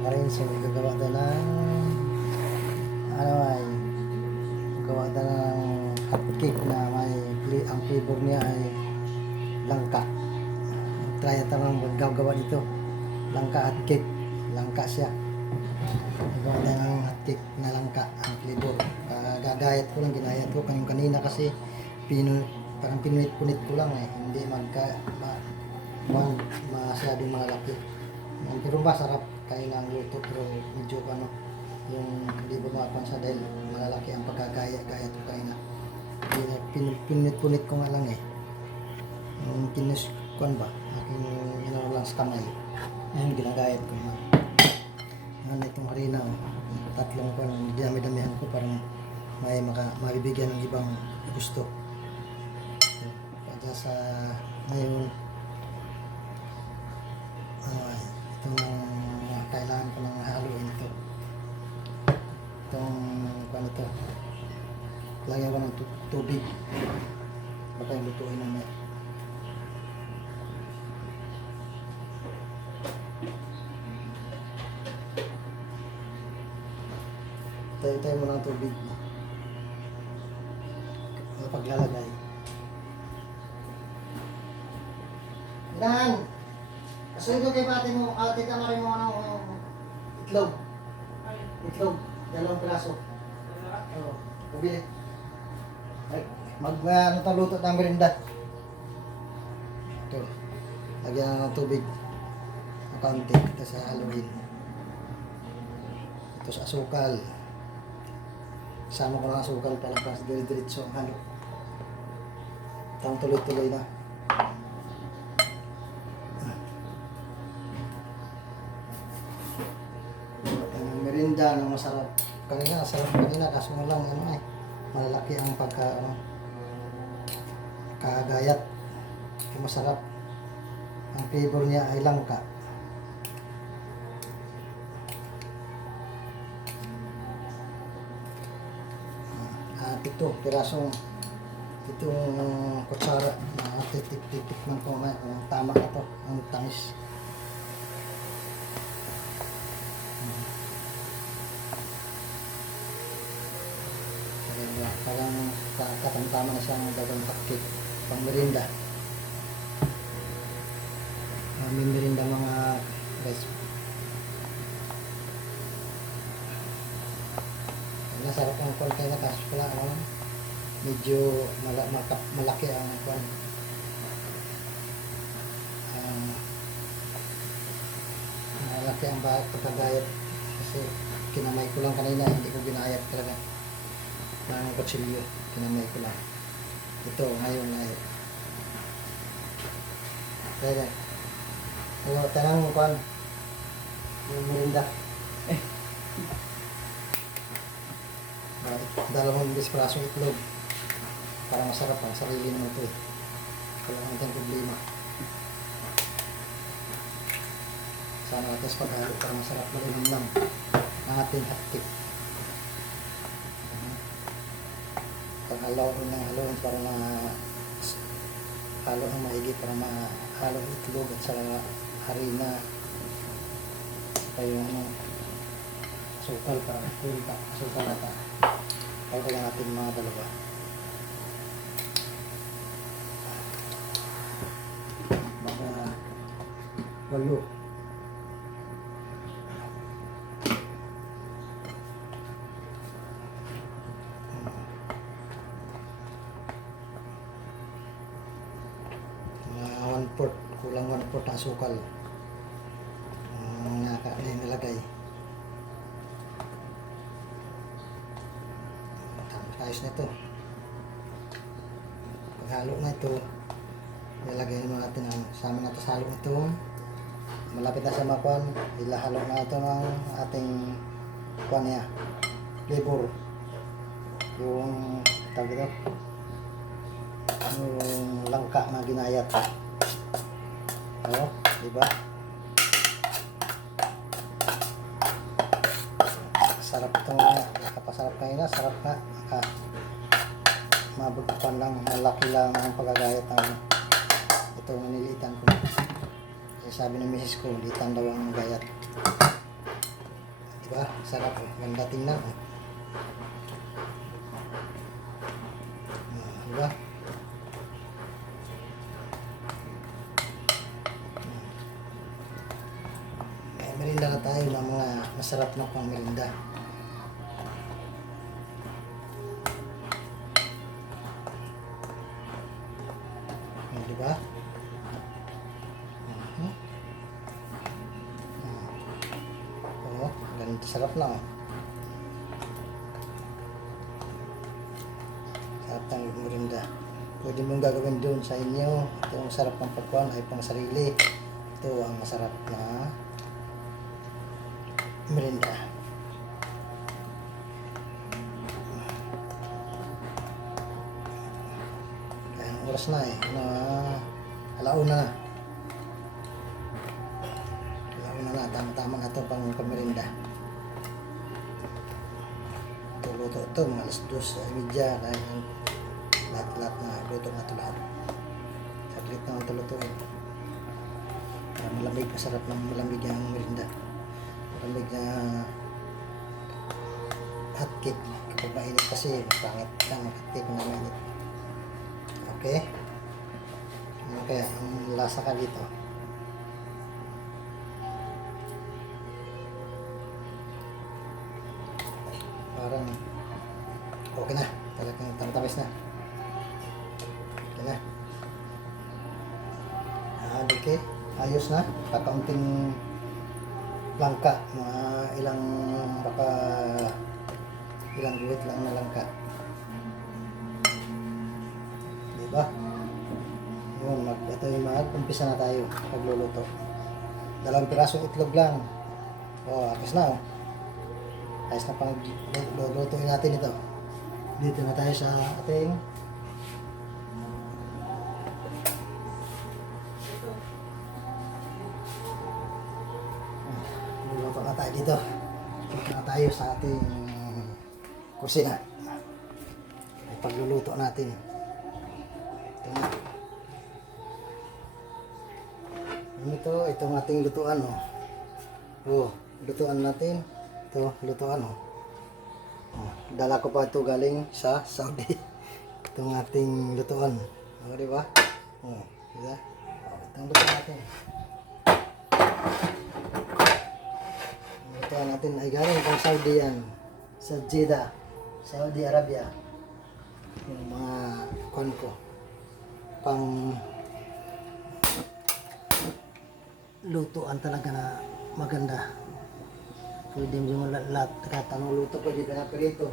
ka rin. So, gagawa tayo ng ano ay gawa tayo ng hotcake na may ang flavor niya ay langka. Try tayo ng gagawa dito. Langka hotcake. Langka siya. Gagawa tayo ng hotcake na langka ang flavor. Gagayat ko lang, ginayat ko kanina kasi parang pinunit-punit ko lang eh. Hindi masyadong malaki. Pero masarap kain ng luto, pero medyo ano, yung hindi bumapansa dahil malalaki ang pagkagaya-gaya ko kain na. Pinunit-punit ko nga lang eh. Yung kinuskon ba, aking inano lang sa kamay. Ayun, ginagayat ko naman. Yan, itong harina, tatlong ko, dami-damihan ko parang may mabibigyan ng ibang gusto. Kaya sa ngayon, itong kailangan ko ng haluin ito. Itong ito, lagyan ko ng tubig. Baka yung lutuin namin. Tayo mo ng tubig. Paglalagay. Dan! Kasuhin ko kay pati mo, tita mo rin mo ng itlog. Itlog. 2 piraso. Oo. Pabili. Ay, ano ito, luto ng merinda. Ito. Lagyan ng tubig. Ang kaunti. Ito sa haluin. Ito sa asukal. Sama ko ng asukal para kasi dire-diretso ang halo. Itong tuloy-tuloy na. Merinda na masarap. Kanina, sarap kanina kaso mo lang ano eh. Malalaki ang kagayat. Masarap. Ang flavor niya ay langka. Ito, pirasong itong kutsara na titik-titik ng kumay kung tama na to, ang tamis. Parang katang-tama na siyang gagawing cupcake pang merinda. Merinda mga guys. Nasarap ang konti na kaso pala medyo malaki ang malaki ang pagkagayat kasi kinamay ko lang kanina, hindi ko ginayat talaga ng kutsilyo, kinamay ko lang ito ngayon ay kaya ano, tanang mo pan yung merinda dalawang disprasong itlog para masarap ang sarili naman ito eh. Wala naman tayong problema. Sana natin sa paghalo para masarap na rin lang ang ating hotcake. Paghalo ng haloin para halo ang maigi para mahalo ang itlog at sa harina saka yung sukal para kulta sukal ata. Pagkagan natin mga dalawa. Baka 8. Kulang 1/4 ang sukal. Nilagay. Ayos na ito. Paghalo na ito, ilagay naman natin ang sama natin sa halo ito. Malapit na sa makuan, ilahalo na ito ng ating kuan niya, flavor. Yung tawag ito, yung langka na ginayat. Diba? Sarap ito nga, kapasarap kanina, sarap nga. Mabutukan lang, malaki lang ang pagagayat ng ito nililitan ko. Kasi sabi ng misis ko, litan daw ang gayat. Diba? Sarap oh. Ganda tingnan oh. Diba? May merinda na tayo ng mga masarap na pang merinda. Diba? Oh, ganito sarap na oh. Sarap ng merinda. Pwede mong gagawin doon sa inyo. Ito ang sarap ng pagkuhan ay pang sarili. Ito ang masarap na merinda. Kaya ang oras na eh. Alauna na. Alauna na. Tama-tama na ito pang merinda. Luto ito, mga alas 2:30 dahil lahat-lahat na luto na ito lahat. Saglit na ito lutuin. Malamig, masarap ng malamig ang merinda. Malamig na hot cake. Kapag mainit kasi, pangit lang hot cake na mainit. Okay? Ano kaya ang lasa ka dito? Parang okay na, talagang tamtamis na. Okay na. Okay, ayos na. Kakaunting langka, mga ilang guwit lang na langka. Diba? Yun, ito yung mag-umpisa na tayo pagluluto. 2 pirasong itlog lang. Oh, ayos na oh. Ayos na pang lulutuin natin ito. Dito na tayo sa ating luluto na tayo dito. Dito na tayo sa ating kusina. Pagluluto natin. Ito na. Itong ating lutuan oh. Oh, lutuan natin. Ito, lutuan oh. Dala ko pa ito galing sa Saudi. Itong ating lutuan. O, diba? O, diba? Itong lutuan natin. Ang lutuan natin ay galing pang Saudi yan. Sa Jeddah, Saudi Arabia. Yung mga kon ko. Pang lutuan talaga na maganda. Pwede mo lahat katanong luto, pwede ka na perito.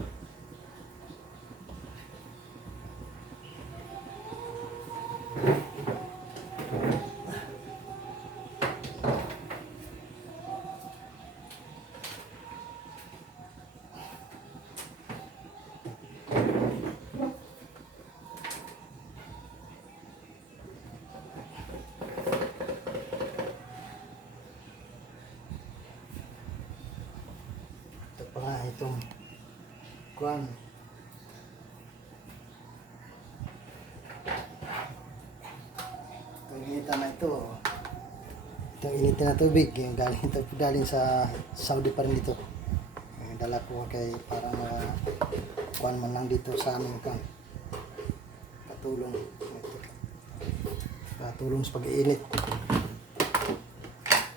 Itong kuwan. Itong initan na ito. Itong initan na tubig. Yung galing sa Saudi pa rin dito. Yung dala ko kay parang kuwan man lang dito sa aming kan. Patulong. Patulong sa pag-iinit.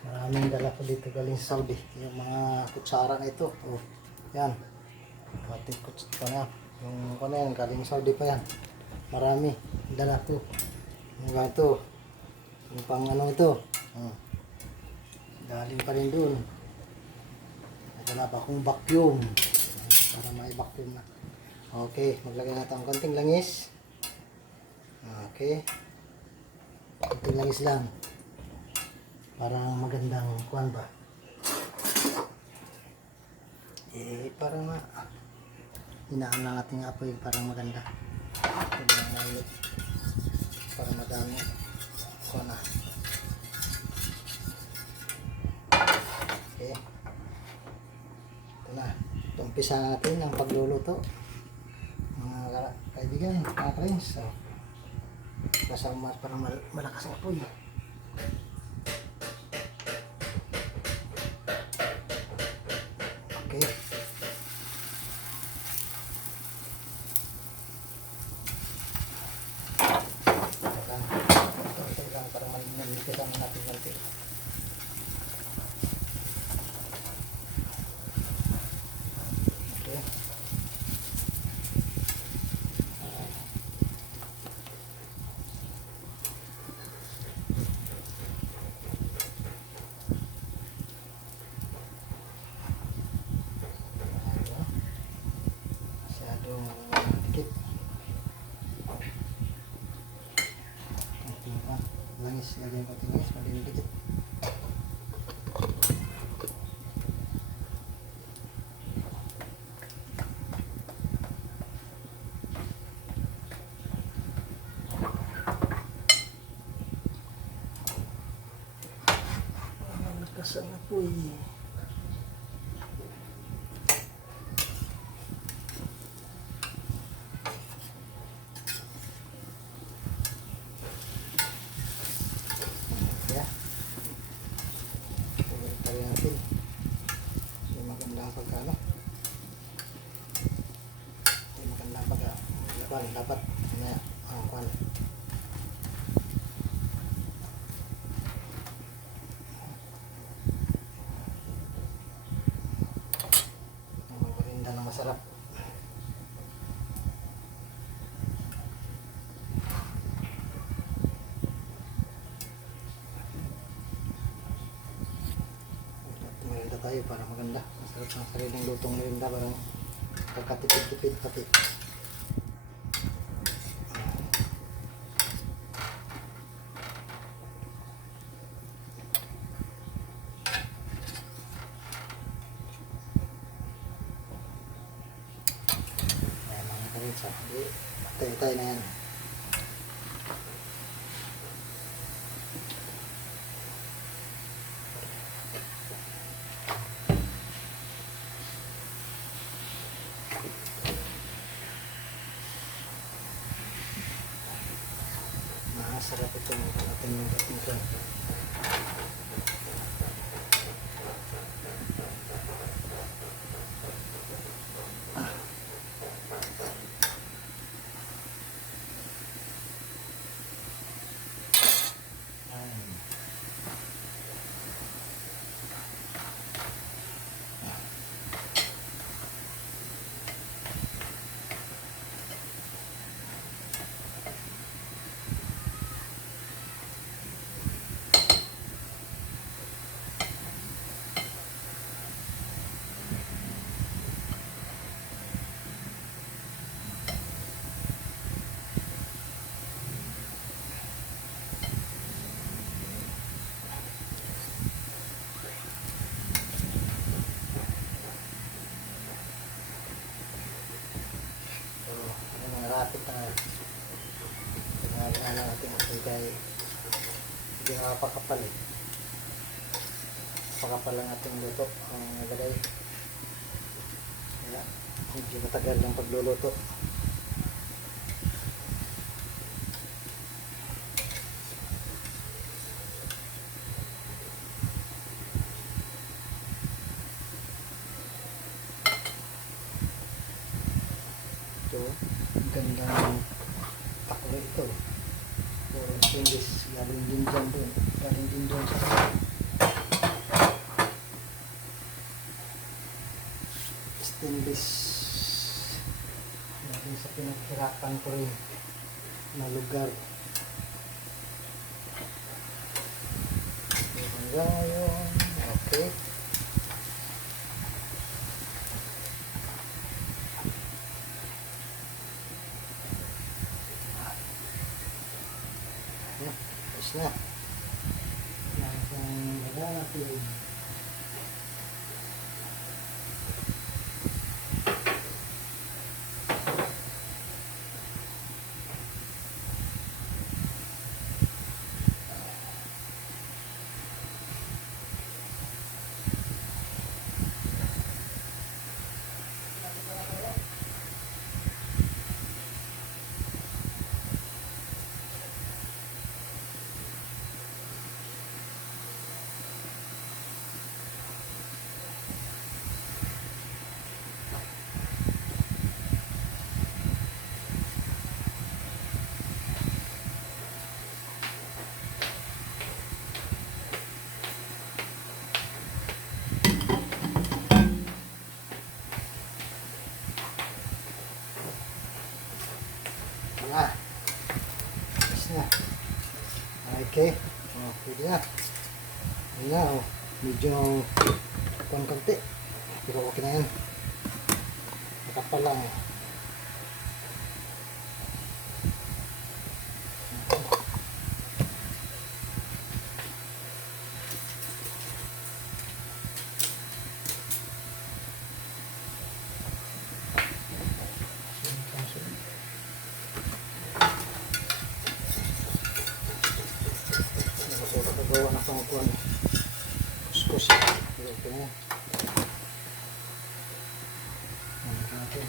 Maraming dala ko dito galing sa Saudi. Yung mga kutsara na ito. Oh. Yan. Pati kutsara. Yung ano yan, galing Saudi pa yan. Marami. Dala ko. Yung gato. Yung pang ano ito. Galing pa rin dun. Dala pa akong vacuum. Para may vacuum na. Okay. Maglagay natin ang konting langis. Okay. Konting langis lang. Parang magandang kuwan ba. Parang hinaan lang ating apoy parang maganda. Parang madami. Kuwan na. Okay. Ito na. Umpisa natin ang pagluluto. Mga kaibigan, mga friends. So, kasama parang malakas ang apoy. Okay. Ito lang para manipisan natin natin. Okay. Masyadong dikit. Langis, lagyan ko langis, malinis dikit. Lakas ang apoy. Ya. Tayo natin. So maganda pagkano. Maganda pagka dapat na kwan. Magparinda ng masarap. Merinda tayo para maganda. Masarap ang sariling lutong merinda para kakatipid-tipid pati. Ayan mga karinsa. Patay-tay na yan. Masarap itong ating ito. Rapid na tingnan natin kasi kaya hindi nakapakapal eh. Pakapal lang ating luto ang nalagay, kaya medyo matagal yung pagluluto. Ito ganda ng taklo ito. Puro stainless, galing din dyan doon. Galing din doon sa stainless. Galing sa pinaghirapan ko rin na lugar. Ngayon, okay. Tapos na. Ang baga natin. medyo konti, pero okay na yan, nakapal lang eh. Gawa na pang kuwan kuskus okay na yan. Natin.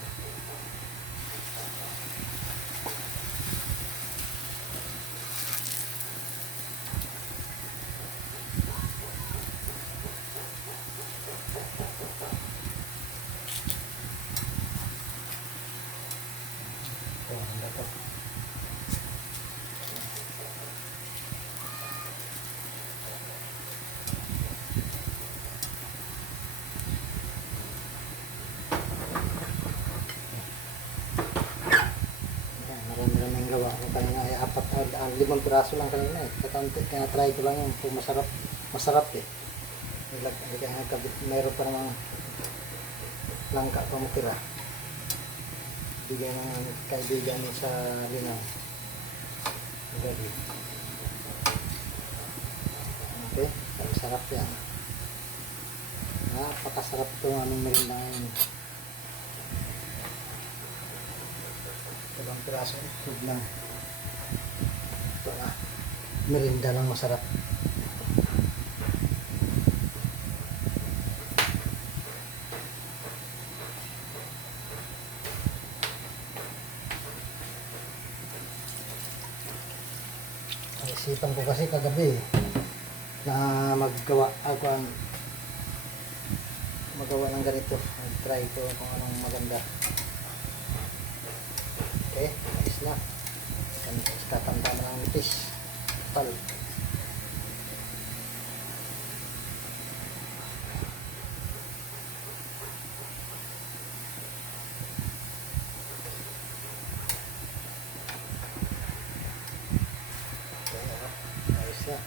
Marami gawa ko kanina ay 5 piraso lang kanina eh. Kaya try ko lang yun kung masarap eh. Mayroon pa namang langka pa matira. Bigyan ng kaibigan sa linaw. Gabi. Okay, sarap yan. Napakasarap ito ng aming merinda ngayon. 2 piraso, food lang. Ito na, merinda lang masarap. Naisipan ko kasi kagabi na magawa ng ganito. Try ko kung anong maganda. Okay, ayos na. Tatanda na ng nipis. Tal. Okay, ayos na.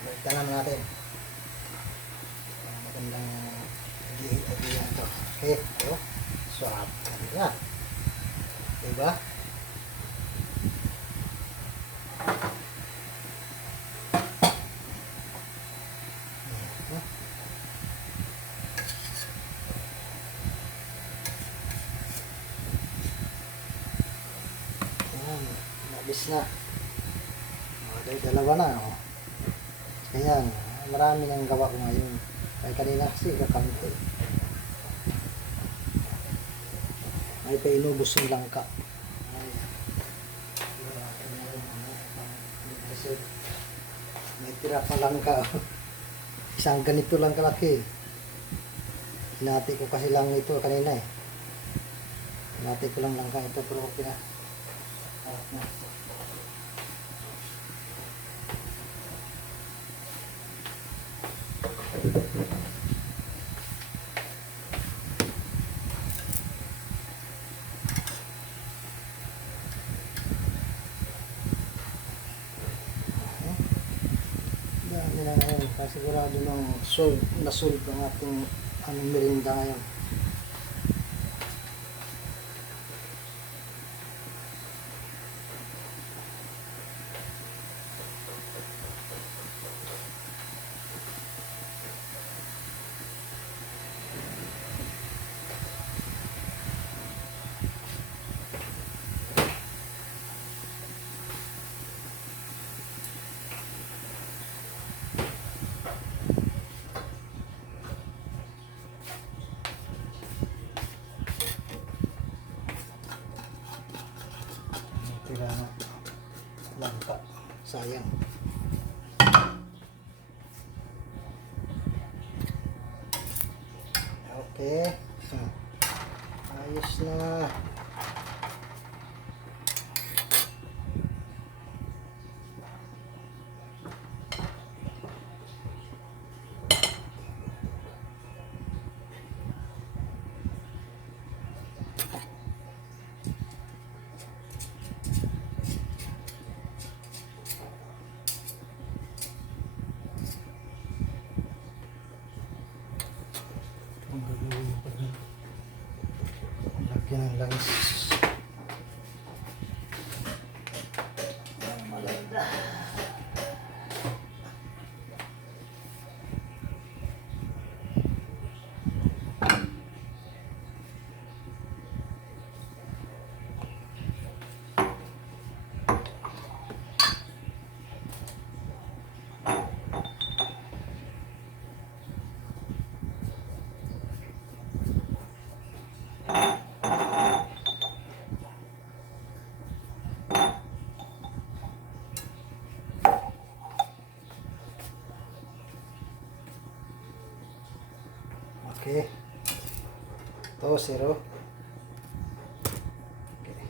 Balikan natin. Magandang idea ito. Okay, ito. Swap. Kanina. Diba? Ayan. Nabis na. Dalawa na. Oh. Ayan, marami nang gawa ko ngayon. Ay kanina kasi kakampi. Ay pa inubos yung langka. May tira pa langka. Isang ganito lang kalaki. Hinati ko kasi lang ito kanina eh. Hinati ko lang langka ito pero okay na. Harap na. Dami na ngayon. Sigurado na-solve ang ating merinda ngayon. tira na langka. Sayang. Okay. Ayos na. Ang gagawin pa rin. Lagyan ng langis. Maganda. Okay. Ito, 0. Okay.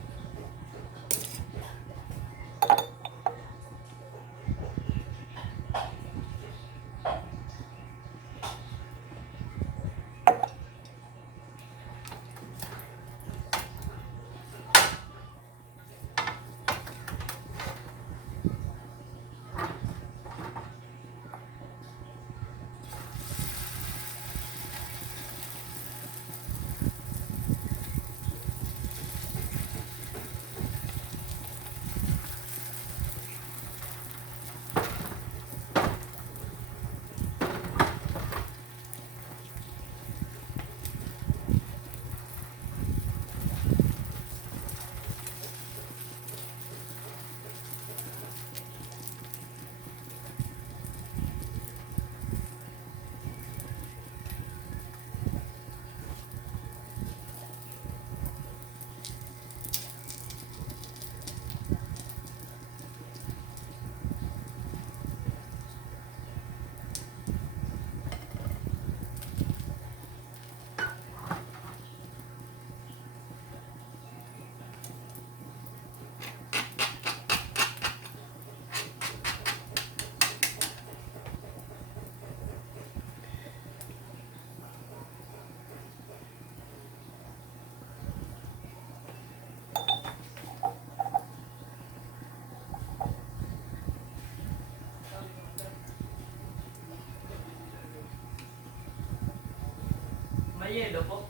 May yelo po.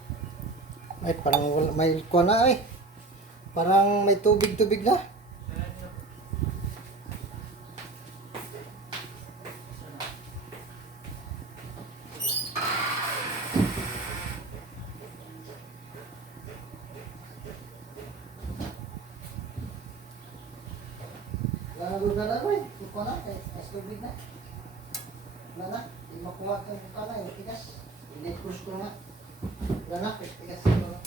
Ay, parang may kuha na ay. Parang may tubig-tubig na. Lalo na lang ay. Kuha na. Ay, tubig na. Wala na. Hindi makuha ito yung kana. Yung tigas. Hindi push ko na. Wala na. Tigas ito na.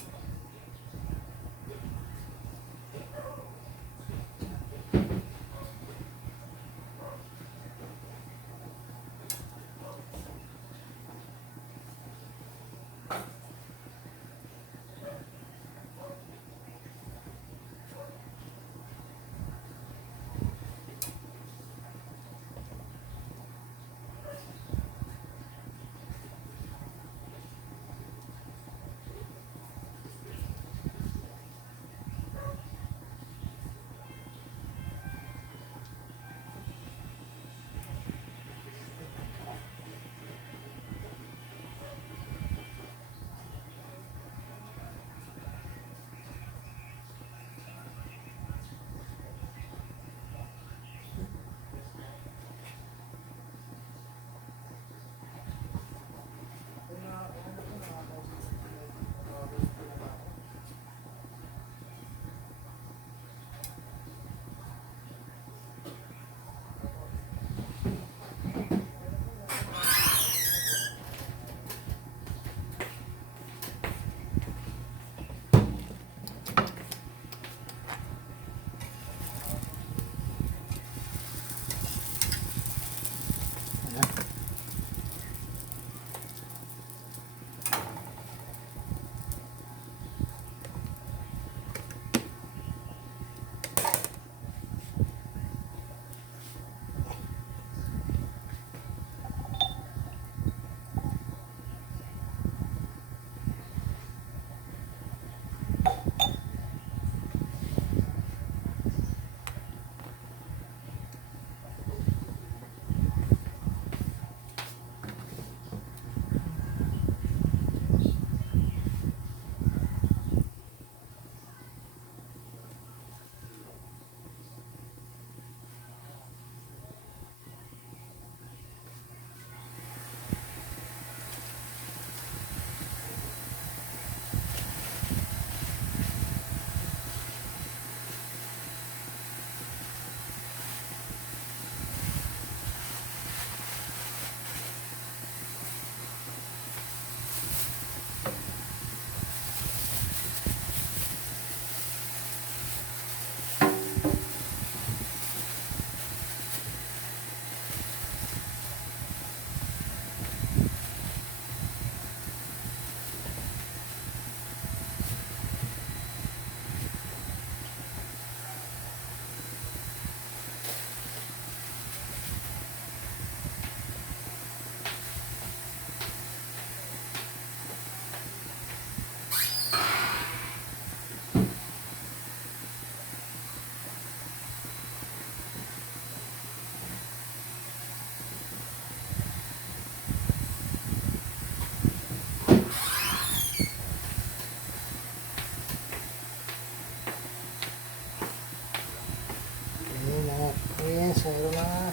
Mayroon na.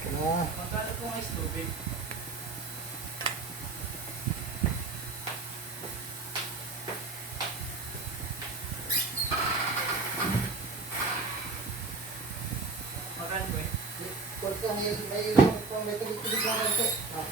Ito na. Magkano po ang ice tubig? Magkano po eh? Kulit ka, may ilong po, may tulig-tulig na konti. Ah.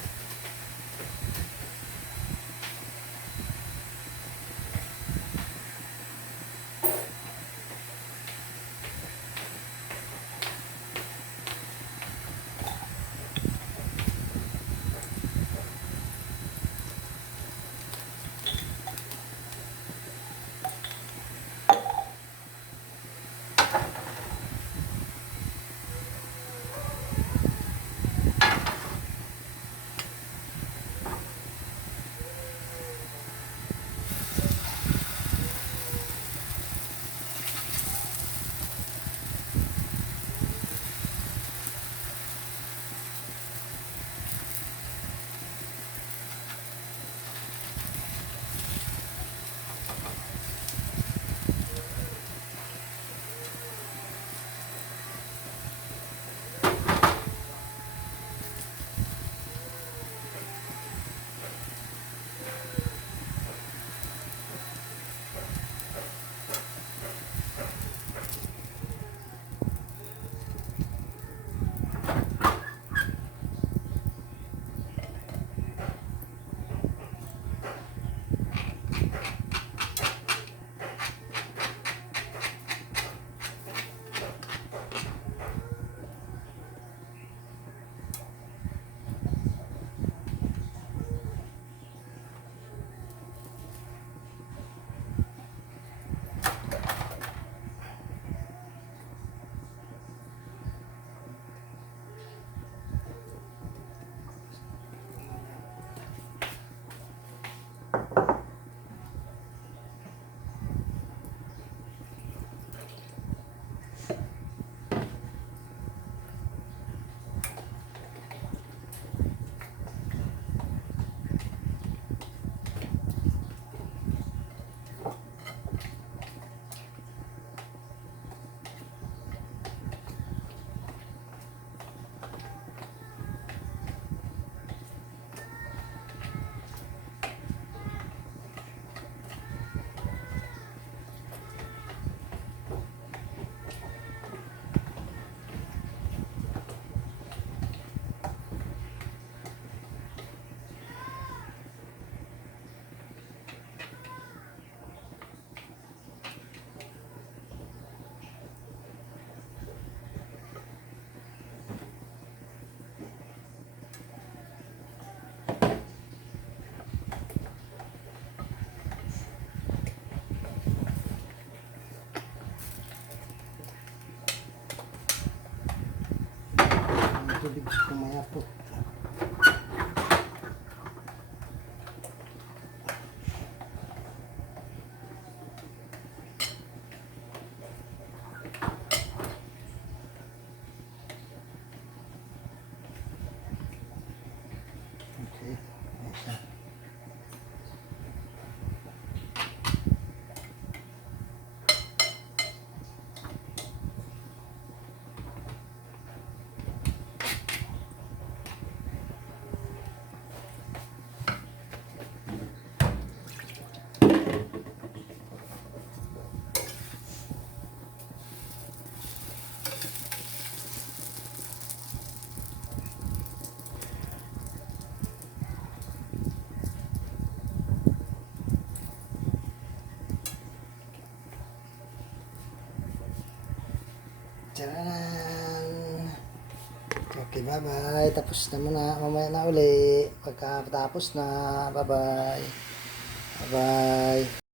Ang tubig kumaya po. Okay, isa. Tcharan! Okay, bye-bye. Tapos na muna. Mamaya na uli. Pagkatapos na. Bye-bye. Bye-bye.